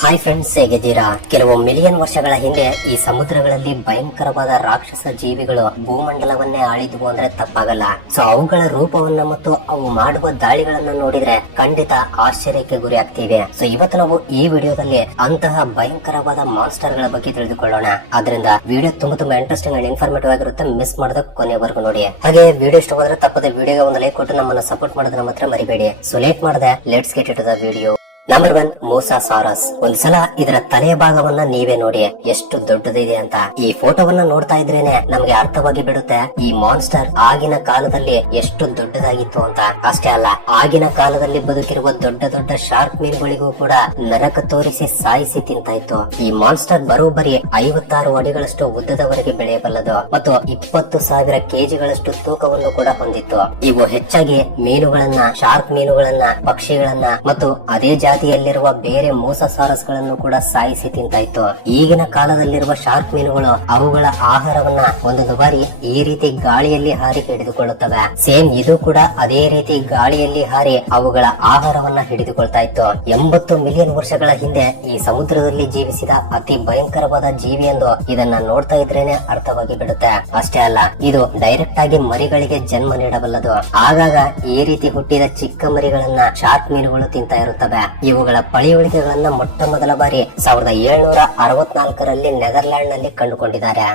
Hi friends, ಹೇಗಿದ್ದೀರಾ? ಕೆಲವು million ವರ್ಷಗಳ ಹಿಂದೆ ಈ ಸಮುದ್ರಗಳಲ್ಲಿ ಭಯಂಕರವಾದ ರಾಕ್ಷಸ ಜೀವಿಗಳು ಭೂಮಂಡಲವನ್ನೇ ಆಳಿದ್ವು ಅಂದ್ರೆ ತಪ್ಪಾಗಲ್ಲ. ಸೊ ಅವುಗಳ ರೂಪವನ್ನ ಮತ್ತು ಅವು ಮಾಡುವ ದಾಳಿಗಳನ್ನ ನೋಡಿದ್ರೆ ಖಂಡಿತ ಆಶ್ಚರ್ಯಕ್ಕೆ ಗುರಿ ಆಗ್ತೀವಿ. ಸೊ ಇವತ್ತು ನಾವು ಈ ವಿಡಿಯೋದಲ್ಲಿ ಅಂತಹ ಭಯಂಕರವಾದ ಮಾನ್ಸ್ಟರ್ ಗಳ ಬಗ್ಗೆ ತಿಳಿದುಕೊಳ್ಳೋಣ. ಆದ್ರಿಂದ ವಿಡಿಯೋ ತುಂಬಾ ಇಂಟ್ರೆಸ್ಟಿಂಗ್ ಅಂಡ್ ಇನ್ಫಾರ್ಮೇಟಿವ್ ಆಗಿರುತ್ತೆ. ಮಿಸ್ ಮಾಡದ ಕೊನೆವರೆಗೂ ನೋಡಿ. ಹಾಗೆ ವಿಡಿಯೋ ಇಷ್ಟವಾದ್ರೆ ತಪ್ಪದೆ ವಿಡಿಯೋಗೆ ಒಂದು ಲೈಕ್ ಕೊಟ್ಟು ನಮ್ಮನ್ನ ಸಪೋರ್ಟ್ ಮಾಡೋದನ್ನ ಮಾತ್ರ ಮರಿಬೇಡಿ. ಸೊ ಲೇಟ್ ಮಾಡದೆ let's get it to the video. Number 1, Mosasaurus. ಒಂದ್ಸಲ ಇದರ ತಲೆಯ ಭಾಗವನ್ನ ನೀವೇ ನೋಡಿ ಎಷ್ಟು ದೊಡ್ಡದಿದೆ ಅಂತ. ಈ ಫೋಟೋವನ್ನ ನೋಡ್ತಾ ಇದ್ರೇನೆ ನಮ್ಗೆ ಅರ್ಥವಾಗಿ ಬಿಡುತ್ತೆ ಈ ಮಾನ್ಸ್ಟರ್ ಆಗಿನ ಕಾಲದಲ್ಲಿ ಎಷ್ಟು ದೊಡ್ಡದಾಗಿತ್ತು ಅಂತ. ಅಷ್ಟೇ ಅಲ್ಲ, ಆಗಿನ ಕಾಲದಲ್ಲಿ ಬದುಕಿರುವ ದೊಡ್ಡ ದೊಡ್ಡ ಶಾರ್ಕ್ ಮೀನುಗಳಿಗೂ ಕೂಡ ನರಕ ತೋರಿಸಿ ಸಾಯಿಸಿ ತಿಂತಾ ಇತ್ತು. ಈ ಮಾನ್ಸ್ಟರ್ ಬರೋಬ್ಬರಿ 56 ಅಡಿಗಳಷ್ಟು ಉದ್ದದವರೆಗೆ ಬೆಳೆಯಬಲ್ಲದು ಮತ್ತು 20,000 ಕೆಜಿಗಳಷ್ಟು ತೂಕವನ್ನು ಕೂಡ ಹೊಂದಿತ್ತು. ಇವು ಹೆಚ್ಚಾಗಿ ಮೀನುಗಳನ್ನ, ಶಾರ್ಕ್ ಮೀನುಗಳನ್ನ, ಪಕ್ಷಿಗಳನ್ನ ಮತ್ತು ಅದೇ ಜಾತಿಯಲ್ಲಿರುವ ಬೇರೆ ಮೋಸಾಸಾರಸ್ ಗಳನ್ನು ಕೂಡ ಸಾಯಿಸಿ ತಿಂತಾ ಇತ್ತು. ಈಗಿನ ಕಾಲದಲ್ಲಿರುವ ಶಾರ್ಕ್ ಮೀನುಗಳು ಅವುಗಳ ಆಹಾರವನ್ನ ಒಂದೊಂದು ಬಾರಿ ಈ ರೀತಿ ಗಾಳಿಯಲ್ಲಿ ಹಾರಿ ಹಿಡಿದುಕೊಳ್ಳುತ್ತವೆ. ಸೇಮ್ ಇದು ಕೂಡ ಅದೇ ರೀತಿ ಗಾಳಿಯಲ್ಲಿ ಹಾರಿ ಅವುಗಳ ಆಹಾರವನ್ನ ಹಿಡಿದುಕೊಳ್ತಾ ಇತ್ತು. 80 ಮಿಲಿಯನ್ ವರ್ಷಗಳ ಹಿಂದೆ ಈ ಸಮುದ್ರದಲ್ಲಿ ಜೀವಿಸಿದ ಅತಿ ಭಯಂಕರವಾದ ಜೀವಿ ಎಂದು ಇದನ್ನ ನೋಡ್ತಾ ಇದ್ರೇನೆ ಅರ್ಥವಾಗಿ ಬಿಡುತ್ತೆ. ಅಷ್ಟೇ ಅಲ್ಲ, ಇದು ಡೈರೆಕ್ಟ್ ಆಗಿ ಮರಿಗಳಿಗೆ ಜನ್ಮ ನೀಡಬಲ್ಲದು. ಆಗಾಗ ಈ ರೀತಿ ಹುಟ್ಟಿದ ಚಿಕ್ಕ ಮರಿಗಳನ್ನ ಶಾರ್ಕ್ ಮೀನುಗಳು ತಿಂತಾ ಇರುತ್ತವೆ. ಇವುಗಳ ಪಳಿಯುಳಿಕೆಗಳನ್ನ ಮೊಟ್ಟ ಮೊದಲ ಬಾರಿ 1764ರಲ್ಲಿ ನೆದರ್ಲ್ಯಾಂಡ್ ನಲ್ಲಿ ಕಂಡುಕೊಂಡಿದ್ದಾರೆ.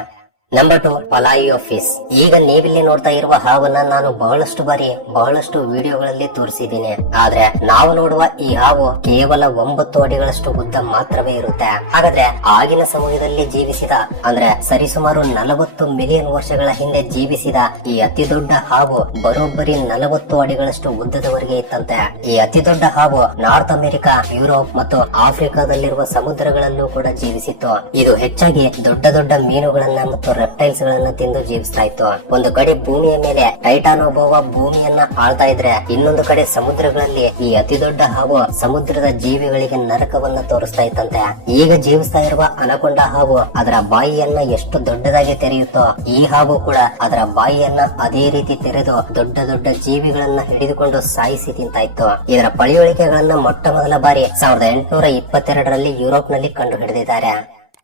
ನಂಬರ್ 2, ಪಲಾಯಿಯೋಫಿಸ್. ಈಗ ನೀವಿಲ್ಲಿ ನೋಡ್ತಾ ಇರುವ ಹಾವನ್ನ ನಾನು ಬಹಳಷ್ಟು ವಿಡಿಯೋಗಳಲ್ಲಿ ತೋರಿಸಿದ್ದೀನಿ. ಆದ್ರೆ ನಾವು ನೋಡುವ ಈ ಹಾವು ಕೇವಲ 9 ಅಡಿಗಳಷ್ಟು ಉದ್ದ ಮಾತ್ರವೇ ಇರುತ್ತೆ. ಹಾಗಾದ್ರೆ ಆಗಿನ ಸಮಯದಲ್ಲಿ ಜೀವಿಸಿದ ಅಂದ್ರೆ ಸರಿಸುಮಾರು 40 ಮಿಲಿಯನ್ ವರ್ಷಗಳ ಹಿಂದೆ ಜೀವಿಸಿದ ಈ ಅತಿ ದೊಡ್ಡ ಹಾವು ಬರೋಬ್ಬರಿ 40 ಅಡಿಗಳಷ್ಟು ಉದ್ದದವರೆಗೆ ಇತ್ತಂತೆ. ಈ ಅತಿ ದೊಡ್ಡ ಹಾವು ನಾರ್ತ್ ಅಮೆರಿಕಾ, ಯುರೋಪ್ ಮತ್ತು ಆಫ್ರಿಕಾದಲ್ಲಿರುವ ಸಮುದ್ರಗಳಲ್ಲೂ ಕೂಡ ಜೀವಿಸಿತ್ತು. ಇದು ಹೆಚ್ಚಾಗಿ ದೊಡ್ಡ ದೊಡ್ಡ ಮೀನುಗಳನ್ನ ಮತ್ತು ರೆಪ್ಟೈಲ್ಸ್ ಗಳನ್ನ ತಿಂದು ಜೀವಿಸ್ತಾ ಇತ್ತು. ಒಂದು ಕಡೆ ಭೂಮಿಯ ಮೇಲೆ ಟೈಟಾನೋಬೋವಾ ಭೂಮಿಯನ್ನ ಆಳ್ತಾ ಇದ್ರೆ, ಇನ್ನೊಂದು ಕಡೆ ಸಮುದ್ರಗಳಲ್ಲಿ ಈ ಅತಿ ದೊಡ್ಡ ಹಾವು ಸಮುದ್ರದ ಜೀವಿಗಳಿಗೆ ನರಕವನ್ನ ತೋರಿಸ್ತಾ ಇತ್ತಂತೆ. ಈಗ ಜೀವಿಸ್ತಾ ಇರುವ ಅನಕೊಂಡ ಹಾವು ಅದರ ಬಾಯಿಯನ್ನ ಎಷ್ಟು ದೊಡ್ಡದಾಗಿ ತೆರೆಯುತ್ತೋ, ಈ ಹಾವು ಕೂಡ ಅದರ ಬಾಯಿಯನ್ನ ಅದೇ ರೀತಿ ತೆರೆದು ದೊಡ್ಡ ದೊಡ್ಡ ಜೀವಿಗಳನ್ನ ಹಿಡಿದುಕೊಂಡು ಸಾಯಿಸಿ ತಿಂತಾ ಇತ್ತು. ಇದರ ಪಳಿಯುಳಿಕೆಗಳನ್ನ ಮೊಟ್ಟ ಮೊದಲ ಬಾರಿ 1822ರಲ್ಲಿ ಯುರೋಪ್ ನಲ್ಲಿ ಕಂಡು ಹಿಡಿದಿದ್ದಾರೆ.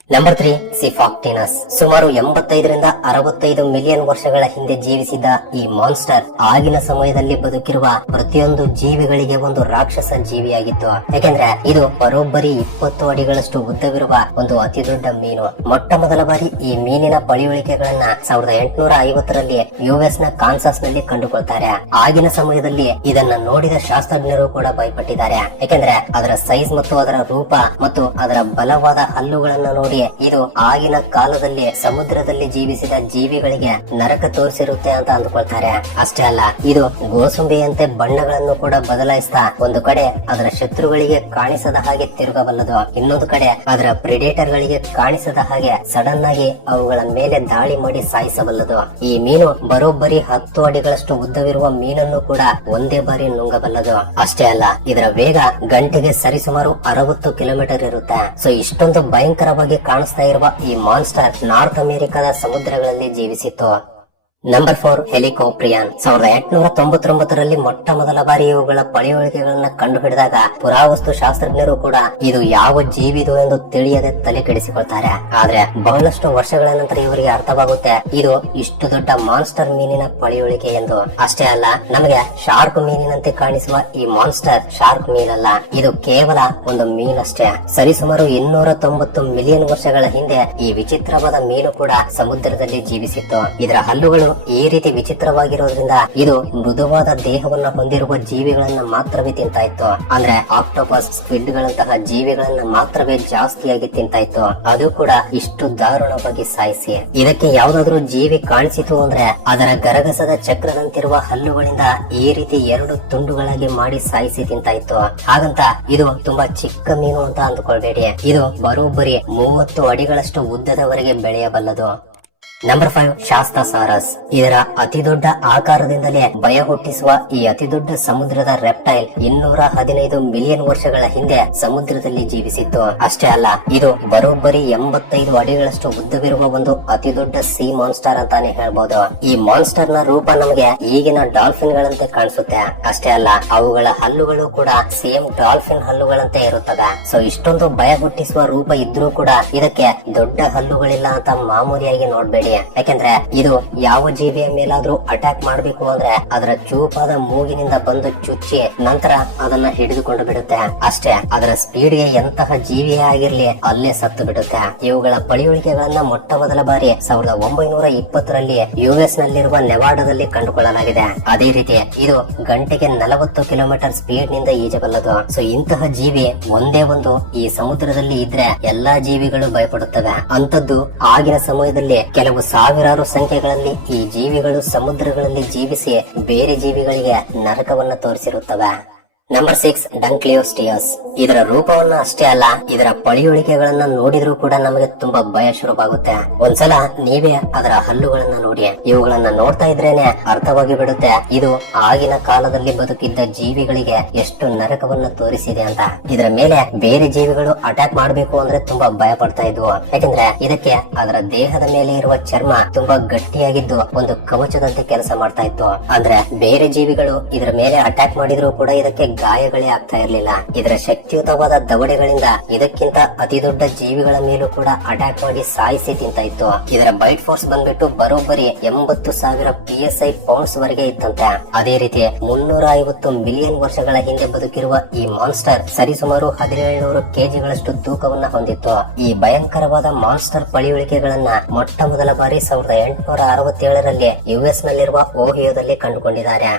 ನಂಬರ್ 3, ಸಿಫಾಕ್ಟಿನಸ್. ಸುಮಾರು 85ರಿಂದ 65 ಮಿಲಿಯನ್ ವರ್ಷಗಳ ಹಿಂದೆ ಜೀವಿಸಿದ್ದ ಈ ಮಾನ್ಸ್ಟರ್ ಆಗಿನ ಸಮಯದಲ್ಲಿ ಬದುಕಿರುವ ಪ್ರತಿಯೊಂದು ಜೀವಿಗಳಿಗೆ ಒಂದು ರಾಕ್ಷಸ ಜೀವಿಯಾಗಿತ್ತು. ಯಾಕೆಂದ್ರೆ ಇದು ಬರೋಬ್ಬರಿ 20 ಅಡಿಗಳಷ್ಟು ಉದ್ದವಿರುವ ಒಂದು ಅತಿ ದೊಡ್ಡ ಮೀನು. ಮೊಟ್ಟ ಮೊದಲ ಬಾರಿ ಈ ಮೀನಿನ ಪಳಿಯುಳಿಕೆಗಳನ್ನ 1850ರಲ್ಲಿ US ನ ಕಾನ್ಸಾಸ್ ನಲ್ಲಿ ಕಂಡುಕೊಳ್ತಾರೆ. ಆಗಿನ ಸಮಯದಲ್ಲಿ ಇದನ್ನ ನೋಡಿದ ಶಾಸ್ತ್ರಜ್ಞರು ಕೂಡ ಭಯಪಟ್ಟಿದ್ದಾರೆ. ಯಾಕೆಂದ್ರೆ ಅದರ ಸೈಜ್ ಮತ್ತು ಅದರ ರೂಪ ಮತ್ತು ಅದರ ಬಲವಾದ ಹಲ್ಲುಗಳನ್ನ ನೋಡಿ ಇದು ಆಗಿನ ಕಾಲದಲ್ಲಿ ಸಮುದ್ರದಲ್ಲಿ ಜೀವಿಸಿದ ಜೀವಿಗಳಿಗೆ ನರಕ ತೋರಿಸಿರುತ್ತೆ ಅಂತ ಅಂದುಕೊಳ್ತಾರೆ. ಅಷ್ಟೇ ಅಲ್ಲ, ಇದು ಗೋಸುಂಬೆಯಂತೆ ಬಣ್ಣಗಳನ್ನು ಕೂಡ ಬದಲಾಯಿಸ್ತಾ ಒಂದು ಕಡೆ ಅದರ ಶತ್ರುಗಳಿಗೆ ಕಾಣಿಸದ ಹಾಗೆ ತಿರುಗಬಲ್ಲದು, ಇನ್ನೊಂದು ಕಡೆ ಅದರ ಪ್ರಿಡೇಟರ್ ಗಳಿಗೆ ಕಾಣಿಸದ ಹಾಗೆ ಸಡನ್ ಆಗಿ ಅವುಗಳ ಮೇಲೆ ದಾಳಿ ಮಾಡಿ ಸಾಯಿಸಬಲ್ಲದು. ಈ ಮೀನು ಬರೋಬ್ಬರಿ 10 ಅಡಿಗಳಷ್ಟು ಉದ್ದವಿರುವ ಮೀನನ್ನು ಕೂಡ ಒಂದೇ ಬಾರಿ ನುಂಗಬಲ್ಲದು. ಅಷ್ಟೇ ಅಲ್ಲ, ಇದರ ವೇಗ ಗಂಟೆಗೆ ಸರಿಸುಮಾರು 60 ಕಿಲೋಮೀಟರ್ ಇರುತ್ತೆ. ಸೊ ಇಷ್ಟೊಂದು ಭಯಂಕರವಾಗಿ ಕಾಣಿಸ್ತಾ ಇರುವ ಈ ಮಾನ್ಸ್ಟರ್ ನಾರ್ತ್ ಅಮೆರಿಕದ ಸಮುದ್ರಗಳಲ್ಲಿ ಜೀವಿಸಿತ್ತು. ನಂಬರ್ 4, ಹೆಲಿಕೋಪ್ರಿಯಾನ್. 1899ರಲ್ಲಿ ಮೊಟ್ಟ ಮೊದಲ ಬಾರಿ ಇವುಗಳ ಪಳಿಯುಳಿಕೆಗಳನ್ನ ಕಂಡು ಹಿಡಿದಾಗ ಪುರಾವಸ್ತು ಶಾಸ್ತ್ರಜ್ಞರು ಕೂಡ ಇದು ಯಾವ ಜೀವಿದು ಎಂದು ತಿಳಿಯದೆ ತಲೆ ಕೆಡಿಸಿಕೊಳ್ತಾರೆ. ಆದ್ರೆ ಬಹಳಷ್ಟು ವರ್ಷಗಳ ನಂತರ ಇವರಿಗೆ ಅರ್ಥವಾಗುತ್ತೆ ಇದು ಇಷ್ಟು ದೊಡ್ಡ ಮಾನ್ಸ್ಟರ್ ಮೀನಿನ ಪಳಿಯುಳಿಕೆ ಎಂದು. ಅಷ್ಟೇ ಅಲ್ಲ, ನಮಗೆ ಶಾರ್ಕ್ ಮೀನಿನಂತೆ ಕಾಣಿಸುವ ಈ ಮಾನ್ಸ್ಟರ್ ಶಾರ್ಕ್ ಮೀನಲ್ಲ, ಇದು ಕೇವಲ ಒಂದು ಮೀನಷ್ಟೇ. ಸರಿಸುಮಾರು 290 ಮಿಲಿಯನ್ ವರ್ಷಗಳ ಹಿಂದೆ ಈ ವಿಚಿತ್ರವಾದ ಮೀನು ಕೂಡ ಸಮುದ್ರದಲ್ಲಿ ಜೀವಿಸಿತ್ತು. ಇದರ ಹಲ್ಲುಗಳು ಈ ರೀತಿ ವಿಚಿತ್ರವಾಗಿರೋದ್ರಿಂದ ಇದು ಮೃದುವಾದ ದೇಹವನ್ನ ಹೊಂದಿರುವ ಜೀವಿಗಳನ್ನ ಮಾತ್ರವೇ ತಿಂತಾ ಇತ್ತು. ಅಂದ್ರೆ ಆಕ್ಟೋಪಸ್, ಸ್ಕ್ವಿಡ್ ಗಳಂತಹ ಜೀವಿಗಳನ್ನ ಮಾತ್ರವೇ ಜಾಸ್ತಿಯಾಗಿ ತಿಂತಾ ಇತ್ತು. ಅದು ಕೂಡ ಇಷ್ಟು ದಾರುಣವಾಗಿ ಸಾಯಿಸಿ. ಇದಕ್ಕೆ ಯಾವ್ದಾದ್ರು ಜೀವಿ ಕಾಣಿಸಿತು ಅಂದ್ರೆ ಅದರ ಗರಗಸದ ಚಕ್ರದಂತಿರುವ ಹಲ್ಲುಗಳಿಂದ ಈ ರೀತಿ 2 ತುಂಡುಗಳಾಗಿ ಮಾಡಿ ಸಾಯಿಸಿ ತಿಂತಾ ಇತ್ತು. ಹಾಗಂತ ಇದು ತುಂಬಾ ಚಿಕ್ಕ ಮೀನು ಅಂತ ಅಂದುಕೊಳ್ಬೇಡಿ. ಇದು ಬರೋಬ್ಬರಿ 30 ಅಡಿಗಳಷ್ಟು ಉದ್ದದವರೆಗೆ ಬೆಳೆಯಬಲ್ಲದು. ನಂಬರ್ 5 ಶಾಸ್ತಾಸಾರಸ್. ಇದರ ಅತಿ ದೊಡ್ಡ ಆಕಾರದಿಂದಲೇ ಭಯ ಹುಟ್ಟಿಸುವ ಈ ಅತಿ ದೊಡ್ಡ ಸಮುದ್ರದ ರೆಪ್ಟೈಲ್ 215 ಮಿಲಿಯನ್ ವರ್ಷಗಳ ಹಿಂದೆ ಸಮುದ್ರದಲ್ಲಿ ಜೀವಿಸಿತ್ತು. ಅಷ್ಟೇ ಅಲ್ಲ, ಇದು ಬರೋಬ್ಬರಿ 85 ಅಡಿಗಳಷ್ಟು ಉದ್ದವಿರುವ ಒಂದು ಅತಿ ದೊಡ್ಡ ಸೀ ಮಾನ್ಸ್ಟರ್ ಅಂತಾನೆ ಹೇಳ್ಬೋದು. ಈ ಮಾನ್ಸ್ಟರ್ ನ ರೂಪ ನಮಗೆ ಈಗಿನ ಡಾಲ್ಫಿನ್ ಗಳಂತೆ ಕಾಣಿಸುತ್ತೆ. ಅಷ್ಟೇ ಅಲ್ಲ, ಅವುಗಳ ಹಲ್ಲುಗಳು ಕೂಡ ಸೇಮ್ ಡಾಲ್ಫಿನ್ ಹಲ್ಲುಗಳಂತೆ ಇರುತ್ತವೆ. ಸೊ ಇಷ್ಟೊಂದು ಭಯ ಹುಟ್ಟಿಸುವ ರೂಪ ಇದ್ರೂ ಕೂಡ ಇದಕ್ಕೆ ದೊಡ್ಡ ಹಲ್ಲುಗಳಿಲ್ಲ ಅಂತ ಮಾಮೂಲಿಯಾಗಿ ನೋಡ್ಬೇಡಿ. ಯಾಕೆಂದ್ರೆ ಇದು ಯಾವ ಜೀವಿಯ ಮೇಲಾದ್ರೂ ಅಟ್ಯಾಕ್ ಮಾಡ್ಬೇಕು ಅಂದ್ರೆ ಅದರ ಚೂಪಾದ ಮೂಗಿನಿಂದ ಬಂದು ಚುಚ್ಚಿ ನಂತರ ಅದನ್ನ ಹಿಡಿದುಕೊಂಡು ಬಿಡುತ್ತೆ. ಅಷ್ಟೇ, ಅದರ ಸ್ಪೀಡ್ ಗೆ ಎಂತಹ ಜೀವಿಯೇ ಆಗಿರ್ಲಿ ಅಲ್ಲೇ ಸತ್ತು ಬಿಡುತ್ತೆ. ಇವುಗಳ ಪಳಿಯುಳಿಕೆಗಳನ್ನ ಮೊಟ್ಟ ಮೊದಲ ಬಾರಿ 1920ರಲ್ಲಿ US ನಲ್ಲಿರುವ ನೆವಾಡಾದಲ್ಲಿ ಕಂಡುಕೊಳ್ಳಲಾಗಿದೆ. ಅದೇ ರೀತಿ ಇದು ಗಂಟೆಗೆ 40 ಕಿಲೋಮೀಟರ್ ಸ್ಪೀಡ್ ನಿಂದ ಈಜಬಲ್ಲದು. ಸೊ ಇಂತಹ ಜೀವಿ ಒಂದೇ ಒಂದು ಈ ಸಮುದ್ರದಲ್ಲಿ ಇದ್ರೆ ಎಲ್ಲಾ ಜೀವಿಗಳು ಭಯಪಡುತ್ತವೆ. ಅಂತದ್ದು ಆಗಿನ ಸಮಯದಲ್ಲಿ ಕೆಲವು ಸಾವಿರಾರು ಸಂಖ್ಯೆಗಳಲ್ಲಿ ಈ ಜೀವಿಗಳು ಸಮುದ್ರಗಳಲ್ಲಿ ಜೀವಿಸಿ ಬೇರೆ ಜೀವಿಗಳಿಗೆ ನರಕವನ್ನ ತೋರಿಸಿರುತ್ತವೆ. ನಂಬರ್ 6 ಡಂಕ್ಲಿಯೋಸ್ಟಿಯಸ್. ಇದರ ರೂಪವನ್ನ ಅಷ್ಟೇ ಅಲ್ಲ, ಇದರ ಪಳಿಯುಳಿಕೆಗಳನ್ನ ನೋಡಿದ್ರೂ ಕೂಡ ನಮಗೆ ತುಂಬಾ ಭಯ ಶುರುವಾಗುತ್ತೆ. ಒಂದ್ಸಲ ನೀವೇ ಅದರ ಹಲ್ಲುಗಳನ್ನ ನೋಡಿ. ಇವುಗಳನ್ನ ನೋಡ್ತಾ ಇದ್ರೇನೆ ಅರ್ಥವಾಗಿ ಬಿಡುತ್ತೆ ಇದು ಆಗಿನ ಕಾಲದಲ್ಲಿ ಬದುಕಿದ್ದ ಜೀವಿಗಳಿಗೆ ಎಷ್ಟು ನರಕವನ್ನ ತೋರಿಸಿದೆ ಅಂತ. ಇದರ ಮೇಲೆ ಬೇರೆ ಜೀವಿಗಳು ಅಟ್ಯಾಕ್ ಮಾಡ್ಬೇಕು ಅಂದ್ರೆ ತುಂಬಾ ಭಯ ಪಡ್ತಾ ಇದ್ವು. ಯಾಕಂದ್ರೆ ಇದಕ್ಕೆ ಅದರ ದೇಹದ ಮೇಲೆ ಇರುವ ಚರ್ಮ ತುಂಬಾ ಗಟ್ಟಿಯಾಗಿದ್ದು ಒಂದು ಕವಚದಂತೆ ಕೆಲಸ ಮಾಡ್ತಾ ಇತ್ತು. ಅಂದ್ರೆ ಬೇರೆ ಜೀವಿಗಳು ಇದರ ಮೇಲೆ ಅಟ್ಯಾಕ್ ಮಾಡಿದ್ರು ಕೂಡ ಇದಕ್ಕೆ ಗಾಯಗಳೇ ಆಗ್ತಾ ಇರ್ಲಿಲ್ಲ. ಇದರ ಶಕ್ತಿಯುತವಾದ ದವಡೆಗಳಿಂದ ಇದಕ್ಕಿಂತ ಅತಿ ದೊಡ್ಡ ಜೀವಿಗಳ ಮೇಲೂ ಕೂಡ ಅಟ್ಯಾಕ್ ಮಾಡಿ ಸಾಯಿಸಿ ತಿಂತ ಇತ್ತು. ಇದರ ಬೈಟ್ ಫೋರ್ಸ್ ಬಂದ್ಬಿಟ್ಟು ಬರೋಬ್ಬರಿ 80,000 PSI ಪೌಂಡ್ಸ್ ವರೆಗೆ ಇತ್ತಂತೆ. ಅದೇ ರೀತಿ 350 ಮಿಲಿಯನ್ ವರ್ಷಗಳ ಹಿಂದೆ ಬದುಕಿರುವ ಈ ಮಾನ್ಸ್ಟರ್ ಸರಿಸುಮಾರು 1700 ಕೆಜಿಗಳಷ್ಟು ತೂಕವನ್ನ ಹೊಂದಿತ್ತು. ಈ ಭಯಂಕರವಾದ ಮಾನ್ಸ್ಟರ್ ಪಳಿಯುಳಿಕೆಗಳನ್ನ ಮೊಟ್ಟ ಮೊದಲ ಬಾರಿ 1867ರಲ್ಲಿ US ನಲ್ಲಿರುವ ಓಹಿಯೋದಲ್ಲಿ ಕಂಡುಕೊಂಡಿದ್ದಾರೆ.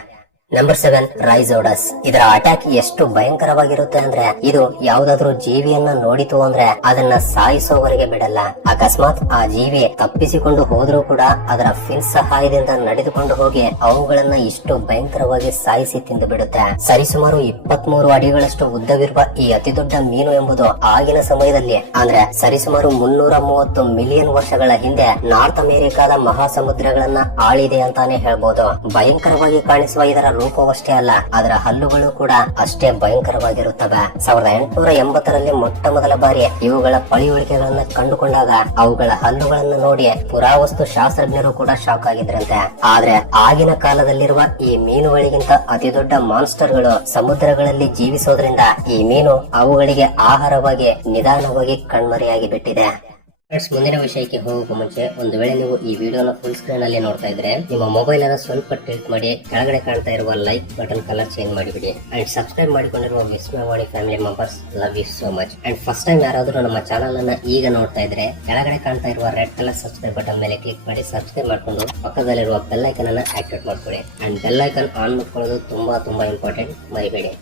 ನಂಬರ್ 7 ರೈಜೋಡಸ್. ಇದರ ಅಟ್ಯಾಕ್ ಎಷ್ಟು ಭಯಂಕರವಾಗಿರುತ್ತೆ ಅಂದ್ರೆ ಇದು ಯಾವ್ದಾದ್ರು ಜೀವಿಯನ್ನ ನೋಡಿತು ಅಂದ್ರೆ ಅದನ್ನ ಸಾಯಿಸೋವರೆಗೆ ಬಿಡಲ್ಲ. ಅಕಸ್ಮಾತ್ ಆ ಜೀವಿ ತಪ್ಪಿಸಿಕೊಂಡು ಹೋದ್ರೂ ಕೂಡ ಅದರ ಫಿನ್ ಸಹಾಯದಿಂದ ನಡೆದುಕೊಂಡು ಹೋಗಿ ಅವುಗಳನ್ನ ಇಷ್ಟು ಭಯಂಕರವಾಗಿ ಸಾಯಿಸಿ ತಿಂದು ಬಿಡುತ್ತೆ. ಸರಿಸುಮಾರು 23 ಅಡಿಗಳಷ್ಟು ಉದ್ದವಿರುವ ಈ ಅತಿ ದೊಡ್ಡ ಮೀನು ಎಂಬುದು ಆಗಿನ ಸಮಯದಲ್ಲಿ ಅಂದ್ರೆ ಸರಿಸುಮಾರು 330 ಮಿಲಿಯನ್ ವರ್ಷಗಳ ಹಿಂದೆ ನಾರ್ತ್ ಅಮೆರಿಕಾದ ಮಹಾಸಮುದ್ರಗಳನ್ನ ಆಳಿದೆ ಅಂತಾನೆ ಹೇಳ್ಬೋದು. ಭಯಂಕರವಾಗಿ ಕಾಣಿಸುವ ಇದರ ರೂಪವಷ್ಟೇ ಅಲ್ಲ, ಅದರ ಹಲ್ಲುಗಳು ಕೂಡ ಅಷ್ಟೇ ಭಯಂಕರವಾಗಿರುತ್ತವೆ. 1880ರಲ್ಲಿ ಮೊಟ್ಟ ಮೊದಲ ಬಾರಿ ಇವುಗಳ ಪಳಿಯುಳಿಕೆಗಳನ್ನ ಕಂಡುಕೊಂಡಾಗ ಅವುಗಳ ಹಲ್ಲುಗಳನ್ನ ನೋಡಿ ಪುರಾವಸ್ತು ಶಾಸ್ತ್ರಜ್ಞರು ಕೂಡ ಶಾಕ್ ಆಗಿದ್ರಂತೆ. ಆದ್ರೆ ಆಗಿನ ಕಾಲದಲ್ಲಿರುವ ಈ ಮೀನುಗಳಿಗಿಂತ ಅತಿ ದೊಡ್ಡ ಮಾನ್ಸ್ಟರ್ಗಳು ಸಮುದ್ರಗಳಲ್ಲಿ ಜೀವಿಸೋದ್ರಿಂದ ಈ ಮೀನು ಅವುಗಳಿಗೆ ಆಹಾರವಾಗಿ ನಿಧಾನವಾಗಿ ಕಣ್ಮರೆಯಾಗಿ ಬಿಟ್ಟಿದೆ. ಮುಂದಿನ ವಿಷಯಕ್ಕೆ ಹೋಗೋಕೆ ಮುಂಚೆ ಒಂದು ವೇಳೆ ನೀವು ಈ ವಿಡಿಯೋನ ಫುಲ್ ಸ್ಕ್ರೀನ್ ಅಲ್ಲಿ ನೋಡ್ತಾ ಇದ್ರೆ ನಿಮ್ಮ ಮೊಬೈಲ್ ಅನ್ನು ಸ್ವಲ್ಪ ಟಿಲ್ಟ್ ಮಾಡಿ ಕೆಳಗಡೆ ಕಾಣ್ತಾ ಇರುವ ಲೈಕ್ ಬಟನ್ ಕಲರ್ ಚೇಂಜ್ ಮಾಡಿಬಿಡಿ. ಅಂಡ್ ಸಬ್ಸ್ಕ್ರೈಬ್ ಮಾಡಿಕೊಂಡಿರುವ Vismayavani family members love you so much. And first time ಯಾರಾದ್ರೂ ನಮ್ಮ ಚಾನಲ್ ಅನ್ನ ಈಗ ನೋಡ್ತಾ ಇದ್ರೆ ಕೆಳಗಡೆ ಕಾಣ್ತಾ ಇರುವ ರೆಡ್ ಕಲರ್ ಸಬ್ಸ್ಕ್ರೈಬ್ ಬಟನ್ ಮೇಲೆ ಕ್ಲಿಕ್ ಮಾಡಿ ಸಬ್ಸ್ಕ್ರೈಬ್ ಮಾಡ್ಕೊಂಡು ಪಕ್ಕದಲ್ಲಿರುವ ಬೆಲ್ ಐಕನ್ ಅನ್ನ ಆಕ್ಟಿವೇಟ್ ಮಾಡ್ಕೊಳ್ಳಿ. ಅಂಡ್ ಬೆಲ್ ಐಕನ್ ಆನ್ ಮಾಡ್ಕೊಳ್ಳೋದು ತುಂಬಾ ಇಂಪಾರ್ಟೆಂಟ್, ಮರಿಬೇಡಿ.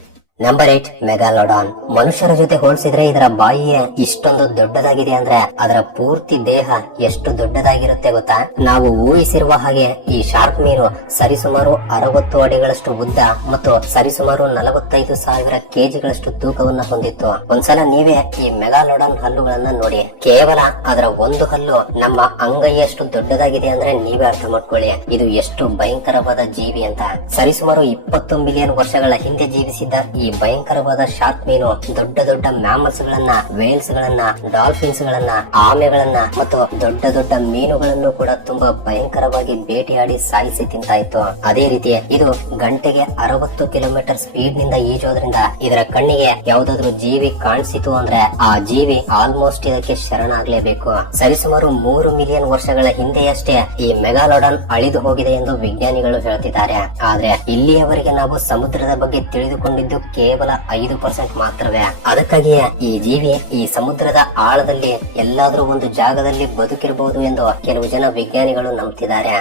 ನಂಬರ್ 8 ಮೆಗಾಲೋಡಾನ್. ಮನುಷ್ಯರ ಜೊತೆ ಹೋಲಿಸಿದ್ರೆ ಇದರ ಬಾಯಿಯೇ ಇಷ್ಟೊಂದು ದೊಡ್ಡದಾಗಿದೆ ಅಂದ್ರೆ ಅದರ ಪೂರ್ತಿ ದೇಹ ಎಷ್ಟು ದೊಡ್ಡದಾಗಿರುತ್ತೆ ಗೊತ್ತಾ? ನಾವು ಊಹಿಸಿರುವ ಹಾಗೆ ಈ ಶಾರ್ಕ್ ಮೀನು ಸರಿಸುಮಾರು 60 ಅಡಿಗಳಷ್ಟು ಉದ್ದ ಮತ್ತು ಸರಿಸುಮಾರು 45,000 ಕೆಜಿಗಳಷ್ಟು ತೂಕವನ್ನ ಹೊಂದಿತ್ತು. ಒಂದ್ಸಲ ನೀವೇ ಈ ಮೆಗಾಲೋಡಾನ್ ಹಲ್ಲುಗಳನ್ನ ನೋಡಿ. ಕೇವಲ ಅದರ ಒಂದು ಹಲ್ಲು ನಮ್ಮ ಅಂಗೈಯಷ್ಟು ದೊಡ್ಡದಾಗಿದೆ ಅಂದ್ರೆ ನೀವೇ ಅರ್ಥ ಮಾಡ್ಕೊಳ್ಳಿ ಇದು ಎಷ್ಟು ಭಯಂಕರವಾದ ಜೀವಿ ಅಂತ. ಸರಿಸುಮಾರು 20 ಮಿಲಿಯನ್ ವರ್ಷಗಳ ಹಿಂದೆ ಜೀವಿಸಿದ್ದ ಈ ಭಯಂಕರವಾದ ಶಾರ್ಕ್ ಮೀನು ದೊಡ್ಡ ದೊಡ್ಡ ಮ್ಯಾಮಲ್ಸ್ ಗಳನ್ನ, ವೇಲ್ಸ್ ಗಳನ್ನ, ಡಾಲ್ಫಿನ್ಸ್ ಗಳನ್ನ, ಆಮೆಗಳನ್ನ ಮತ್ತು ದೊಡ್ಡ ದೊಡ್ಡ ಮೀನುಗಳನ್ನು ಕೂಡ ತುಂಬಾ ಭಯಂಕರವಾಗಿ ಬೇಟೆಯಾಡಿ ಸಾಯಿಸಿ ತಿಂತಾ ಇತ್ತು. ಅದೇ ರೀತಿ ಇದು ಗಂಟೆಗೆ 60 ಕಿಲೋಮೀಟರ್ ಸ್ಪೀಡ್ ನಿಂದ ಈಜೋದ್ರಿಂದ ಇದರ ಕಣ್ಣಿಗೆ ಯಾವ್ದಾದ್ರು ಜೀವಿ ಕಾಣಿಸಿತು ಅಂದ್ರೆ ಆ ಜೀವಿ ಆಲ್ಮೋಸ್ಟ್ ಇದಕ್ಕೆ ಶರಣಾಗ್ಲೇಬೇಕು. ಸರಿಸುಮಾರು 3 ಮಿಲಿಯನ್ ವರ್ಷಗಳ ಹಿಂದೆಯಷ್ಟೇ ಈ ಮೆಗಾಲೋಡಾನ್ ಅಳಿದು ಹೋಗಿದೆ ಎಂದು ವಿಜ್ಞಾನಿಗಳು ಹೇಳ್ತಿದ್ದಾರೆ. ಆದ್ರೆ ಇಲ್ಲಿಯವರೆಗೆ ನಾವು ಸಮುದ್ರದ ಬಗ್ಗೆ ತಿಳಿದುಕೊಂಡಿದ್ದು ಕೇವಲ 5% ಮಾತ್ರವೇ. ಅದಕ್ಕಾಗಿಯೇ ಈ ಜೀವಿ ಈ ಸಮುದ್ರದ ಆಳದಲ್ಲಿ ಎಲ್ಲಾದ್ರೂ ಒಂದು ಜಾಗದಲ್ಲಿ ಬದುಕಿರಬಹುದು ಎಂದು ಕೆಲವು ಜನ ವಿಜ್ಞಾನಿಗಳು ನಂಬ್ತಿದ್ದಾರೆ.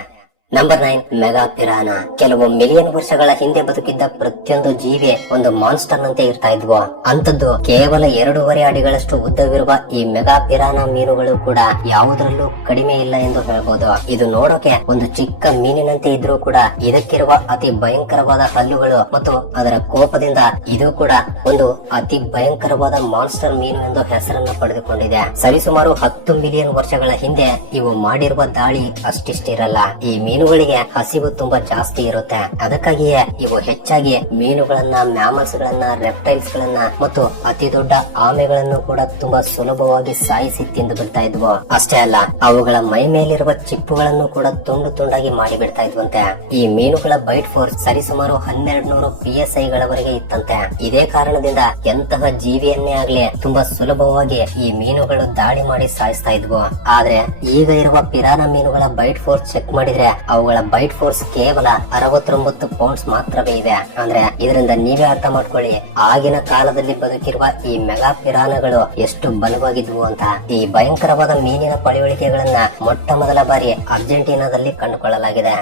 Number 9 mega ಪಿರಾನ. ಕೆಲವು ಮಿಲಿಯನ್ ವರ್ಷಗಳ ಹಿಂದೆ ಬದುಕಿದ್ದ ಪ್ರತಿಯೊಂದು ಜೀವಿ ಒಂದು ಮಾನ್ಸ್ಟರ್ ನಂತೆ ಇರ್ತಾ ಇದ್ವು. ಅಂತದ್ದು ಕೇವಲ 2.5 ಅಡಿಗಳಷ್ಟು ಉದ್ದವಿರುವ ಈ ಮೆಗಾ ಪಿರಾನ ಮೀನುಗಳು ಕೂಡ ಯಾವುದರಲ್ಲೂ ಕಡಿಮೆ ಇಲ್ಲ ಎಂದು ಹೇಳಬಹುದು. ಇದು ನೋಡೋಕೆ ಒಂದು ಚಿಕ್ಕ ಮೀನಿನಂತೆ ಇದ್ರೂ ಕೂಡ ಇದಕ್ಕಿರುವ ಅತಿ ಭಯಂಕರವಾದ ಹಲ್ಲುಗಳು ಮತ್ತು ಅದರ ಕೋಪದಿಂದ ಇದು ಕೂಡ ಒಂದು ಅತಿ ಭಯಂಕರವಾದ ಮಾನ್ಸ್ಟರ್ ಮೀನು ಎಂದು ಹೆಸರನ್ನು ಪಡೆದುಕೊಂಡಿದೆ. ಸರಿಸುಮಾರು 10 ಮಿಲಿಯನ್ ವರ್ಷಗಳ ಹಿಂದೆ ಇವು ಮಾಡಿರುವ ದಾಳಿ ಅಷ್ಟಿಷ್ಟಿರಲ್ಲ. ಈ ಮೀನುಗಳಿಗೆ ಹಸಿವು ತುಂಬಾ ಜಾಸ್ತಿ ಇರುತ್ತೆ. ಅದಕ್ಕಾಗಿಯೇ ಇವು ಹೆಚ್ಚಾಗಿ ಮೀನುಗಳನ್ನ, ಮ್ಯಾಮಲ್ಸ್ ಗಳನ್ನ, ರೆಪ್ಟೈಲ್ಸ್ ಗಳನ್ನ ಮತ್ತು ಅತಿ ದೊಡ್ಡ ಆಮೆಗಳನ್ನು ಕೂಡ ತುಂಬಾ ಸುಲಭವಾಗಿ ಸಾಯಿಸಿ ತಿಂದು ಬಿಡ್ತಾ ಇದ್ವು. ಅಷ್ಟೇ ಅಲ್ಲ, ಅವುಗಳ ಮೈ ಮೇಲಿರುವ ಚಿಪ್ಪುಗಳನ್ನು ಕೂಡ ತುಂಡು ತುಂಡಾಗಿ ಮಾಡಿ ಬಿಡ್ತಾ ಇದ್ವಂತೆ. ಈ ಮೀನುಗಳ ಬೈಟ್ ಫೋರ್ಸ್ ಸರಿಸುಮಾರು 1200 PSI ಗಳವರೆಗೆ ಇತ್ತಂತೆ. ಇದೇ ಕಾರಣದಿಂದ ಎಂತಹ ಜೀವಿಯನ್ನೇ ಆಗ್ಲಿ ತುಂಬಾ ಸುಲಭವಾಗಿ ಈ ಮೀನುಗಳು ದಾಳಿ ಮಾಡಿ ಸಾಯಿಸ್ತಾ ಇದ್ವು. ಆದ್ರೆ ಈಗ ಇರುವ ಪಿರಾನ ಮೀನುಗಳ ಬೈಟ್ ಫೋರ್ಸ್ ಚೆಕ್ ಮಾಡಿದ್ರೆ ಅವುಗಳ ಬೈಟ್ ಫೋರ್ಸ್ ಕೇವಲ 69 ಪೌಂಡ್ಸ್ ಮಾತ್ರವೇ ಇದೆ. ಅಂದ್ರೆ ಇದರಿಂದ ನೀವೇ ಅರ್ಥ ಮಾಡ್ಕೊಳ್ಳಿ ಆಗಿನ ಕಾಲದಲ್ಲಿ ಬದುಕಿರುವ ಈ ಮೆಗಾ ಪಿರಾನಗಳು ಎಷ್ಟು ಬಲವಾಗಿದ್ವು ಅಂತ. ಈ ಭಯಂಕರವಾದ ಮೀನಿನ ಪಳೆಯುಳಿಕೆಗಳನ್ನ ಮೊಟ್ಟ ಮೊದಲ ಬಾರಿ ಅರ್ಜೆಂಟೀನಾದಲ್ಲಿ ಕಂಡುಕೊಳ್ಳಲಾಗಿದೆ.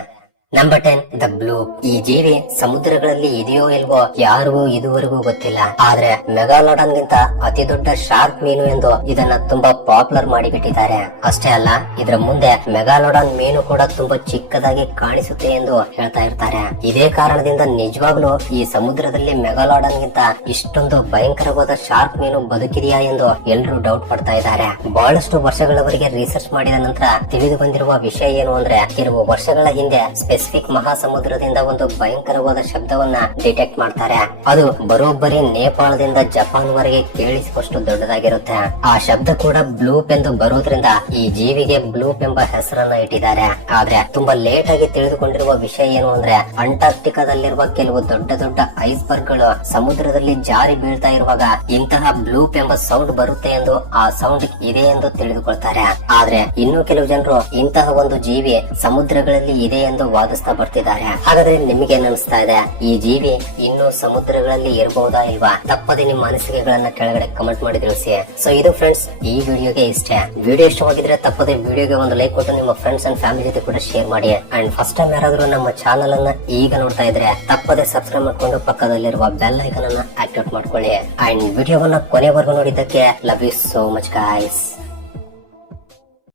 Number 10 the blue. ಈ ಜೀವಿ ಸಮುದ್ರಗಳಲ್ಲಿ ಇದೆಯೋ ಇಲ್ವೋ ಯಾರಿಗೂ ಇದುವರೆಗೂ ಗೊತ್ತಿಲ್ಲ. ಆದ್ರೆ ಮೆಗಾಲೋಡಾನ್ ಗಿಂತ ಅತಿ ದೊಡ್ಡ ಶಾರ್ಕ್ ಮೀನು ಎಂದು ಇದನ್ನ ತುಂಬಾ ಪಾಪ್ಯುಲರ್ ಮಾಡಿಬಿಟ್ಟಿದ್ದಾರೆ. ಅಷ್ಟೇ ಅಲ್ಲ, ಇದರ ಮುಂದೆ ಮೆಗಾಲೋಡಾನ್ ಮೀನು ಕೂಡ ತುಂಬಾ ಚಿಕ್ಕದಾಗಿ ಕಾಣಿಸುತ್ತೆ ಎಂದು ಹೇಳ್ತಾ ಇರ್ತಾರೆ. ಇದೇ ಕಾರಣದಿಂದ ನಿಜವಾಗ್ಲೂ ಈ ಸಮುದ್ರದಲ್ಲಿ ಮೆಗಾಲೋಡಾನ್ ಗಿಂತ ಇಷ್ಟೊಂದು ಭಯಂಕರವಾದ ಶಾರ್ಕ್ ಮೀನು ಬದುಕಿದೆಯಾ ಎಂದು ಎಲ್ಲರೂ ಡೌಟ್ ಪಡ್ತಾ ಇದ್ದಾರೆ. ಬಹಳಷ್ಟು ವರ್ಷಗಳವರೆಗೆ ರಿಸರ್ಚ್ ಮಾಡಿದ ನಂತರ ತಿಳಿದು ಬಂದಿರುವ ವಿಷಯ ಏನು ಅಂದ್ರೆ, ಕೆಲವು ವರ್ಷಗಳ ಹಿಂದೆ ಪೆಸಿಫಿಕ್ ಮಹಾಸಮುದ್ರದಿಂದ ಒಂದು ಭಯಂಕರವಾದ ಶಬ್ದವನ್ನ ಡಿಟೆಕ್ಟ್ ಮಾಡ್ತಾರೆ. ಅದು ಬರೋಬ್ಬರಿ ನೇಪಾಳದಿಂದ ಜಪಾನ್ ವರೆಗೆ ಕೇಳಿಸುವಷ್ಟು ದೊಡ್ಡದಾಗಿರುತ್ತೆ. ಆ ಶಬ್ದ ಕೂಡ ಬ್ಲೂಪ್ ಎಂದು ಬರೋದ್ರಿಂದ ಈ ಜೀವಿಗೆ ಬ್ಲೂಪ್ ಎಂಬ ಹೆಸರನ್ನ ಇಟ್ಟಿದ್ದಾರೆ. ಆದ್ರೆ ತುಂಬಾ ಲೇಟ್ ಆಗಿ ತಿಳಿದುಕೊಂಡಿರುವ ವಿಷಯ ಏನು ಅಂದ್ರೆ, ಅಂಟಾರ್ಟಿಕಾದಲ್ಲಿರುವ ಕೆಲವು ದೊಡ್ಡ ದೊಡ್ಡ ಐಸ್ ಬರ್ಗ್ ಗಳು ಸಮುದ್ರದಲ್ಲಿ ಜಾರಿ ಬೀಳ್ತಾ ಇರುವಾಗ ಇಂತಹ ಬ್ಲೂಪ್ ಎಂಬ ಸೌಂಡ್ ಬರುತ್ತೆ ಎಂದು, ಆ ಸೌಂಡ್ ಇದೆ ಎಂದು ತಿಳಿದುಕೊಳ್ತಾರೆ. ಆದ್ರೆ ಇನ್ನು ಕೆಲವು ಜನರು ಇಂತಹ ಒಂದು ಜೀವಿ ಸಮುದ್ರಗಳಲ್ಲಿ ಇದೆ ಎಂದು ವಾದಿಸ್ತಾ ಬರ್ತಿದ್ದಾರೆ. ಹಾಗಾದ್ರೆ ನಿಮಗೆ ಅನಿಸ್ತಾ ಇದೆ ಈ ಜೀವಿ ಇನ್ನು ಸಮುದ್ರಗಳಲ್ಲಿ ಇರಬಹುದಾ ಇಲ್ವಾ? ತಪ್ಪದೆ ನಿಮ್ಮ ಅನಿಸಿಕೆಗಳನ್ನ ಕೆಳಗಡೆ ಕಮೆಂಟ್ ಮಾಡಿ ತಿಳಿಸಿ. ಸೊ ಇದು ಫ್ರೆಂಡ್ಸ್ ಈ ವಿಡಿಯೋಗೆ ಇಷ್ಟೇ. ವಿಡಿಯೋ ಇಷ್ಟವಾಗಿದ್ರೆ ತಪ್ಪದೆ ವಿಡಿಯೋಗೆ ಒಂದು ಲೈಕ್ ಕೊಟ್ಟು ನಿಮ್ಮ ಫ್ರೆಂಡ್ಸ್ ಅಂಡ್ ಫ್ಯಾಮಿಲಿ ಜೊತೆ ಕೂಡ ಶೇರ್ ಮಾಡಿ. ಅಂಡ್ ಫಸ್ಟ್ ಟೈಮ್ ಯಾರಾದ್ರೂ ನಮ್ಮ ಚಾನಲ್ ಅನ್ನ ಈಗ ನೋಡ್ತಾ ಇದ್ರೆ ತಪ್ಪದೆ ಸಬ್ಸ್ಕ್ರೈಬ್ ಮಾಡ್ಕೊಂಡು ಪಕ್ಕದಲ್ಲಿರುವ ಬೆಲ್ ಐಕನ್ ಅನ್ನ ಆಕ್ಟಿವೇಟ್ ಮಾಡ್ಕೊಳ್ಳಿ. ಅಂಡ್ ವಿಡಿಯೋವನ್ನ ಕೊನೆವರೆಗೂ ನೋಡಿದ್ದಕ್ಕೆ love you so much guys.